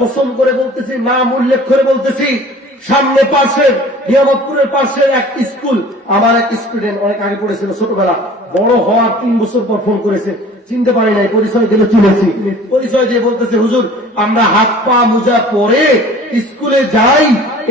কসম করে বলতেছি, নাম উল্লেখ করে বলতেছি, সামনে পাশের নিয়ামতপুরের পাশের এক স্কুল। আমার এক স্টুডেন্ট অনেক আগে পড়েছিল ছোটবেলা, বড় হওয়ার তিন বছর পর ফোন করেছে। চিনতে পারি নাই, পরিচয় দিলে চিনেছি পরিচয় দিয়ে বলতেছে, হুজুর, আমরা হাত পা মোজা পরে স্কুলে যাই,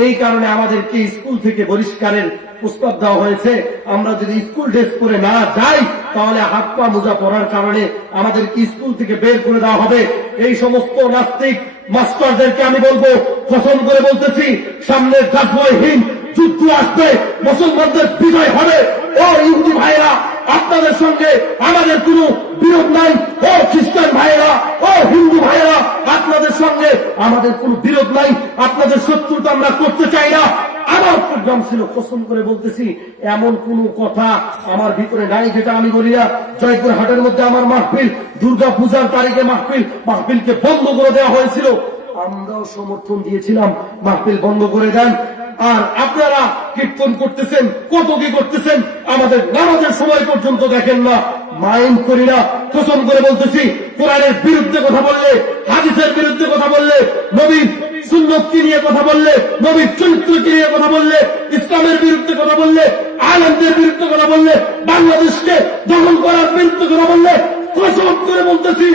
এই কারণে আমাদেরকে স্কুল থেকে বহিষ্কারের প্রস্তাব দেওয়া হয়েছে। আমরা যদি স্কুল ড্রেস করে না যাই, তাহলে হাত পা মোজা পরার কারণে আমাদেরকে স্কুল থেকে বের করে দেওয়া হবে। এই সমস্ত নাস্তিক মাস্টারদেরকে আমি বলব কসম করে বলতেছি সামনে গাছময়হীন যুদ্ধ আসবে, মুসলমানদের বিজয় হবে। ও ইহুদি ভাইয়া আপনাদের সঙ্গে আমাদের কোনো বিরোধ নাই। ও খ্রিস্টান ভাইরা ও হিন্দু ভাইরা আপনাদের সঙ্গে আমাদের কোনো বিরোধ নাই, আপনাদের শত্রুতা আমরা করতে চাই না। আমার প্রোগ্রাম ছিল, কসম করে বলতেছি, এমন কোন কথা আমার ভিতরে নাই যেটা আমি বলি না। জয়পুর হাটের মধ্যে আমার মাহফিল, দুর্গা পূজার তারিখে মাহফিল, মাহফিলকে বন্ধ করে দেওয়া হয়েছিল। আমরাও সমর্থন দিয়েছিলাম, মাহফিল বন্ধ করে দেন। আর আপনারা কীর্তন করতেছেন কত কি করতেছেন, আমাদের নামাজের সময় পর্যন্ত দেখেন না, মাইন্ড করি না। কসম করে বলতেছি, কোরআনের বিরুদ্ধে কথা বললে হাদিসের বিরুদ্ধে কথা বললে নবীর সুন্নতকে নিয়ে কথা বললে নবীর চরিত্রকে নিয়ে কথা বললে, ইসলামের বিরুদ্ধে কথা বললে আনন্দের বিরুদ্ধে কথা বললে, বাংলাদেশকে দখল করার বিরুদ্ধে কথা বললে, কসম করে বলতেছি,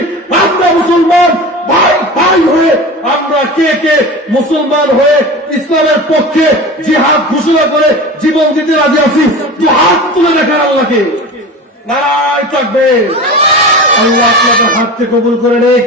আমরা মুসলমান ভাই ভাই হয়ে, আমরা কে কে মুসলমান হয়ে ইসলামের পক্ষে জিহাদ ঘোষণা করে জীবন দিতে রাজি আছি তুই হাত তুলে দেখান আল্লাহকে। নারায় থাকবে। আল্লাহ আপনাদের হাতকে কবুল করে নেই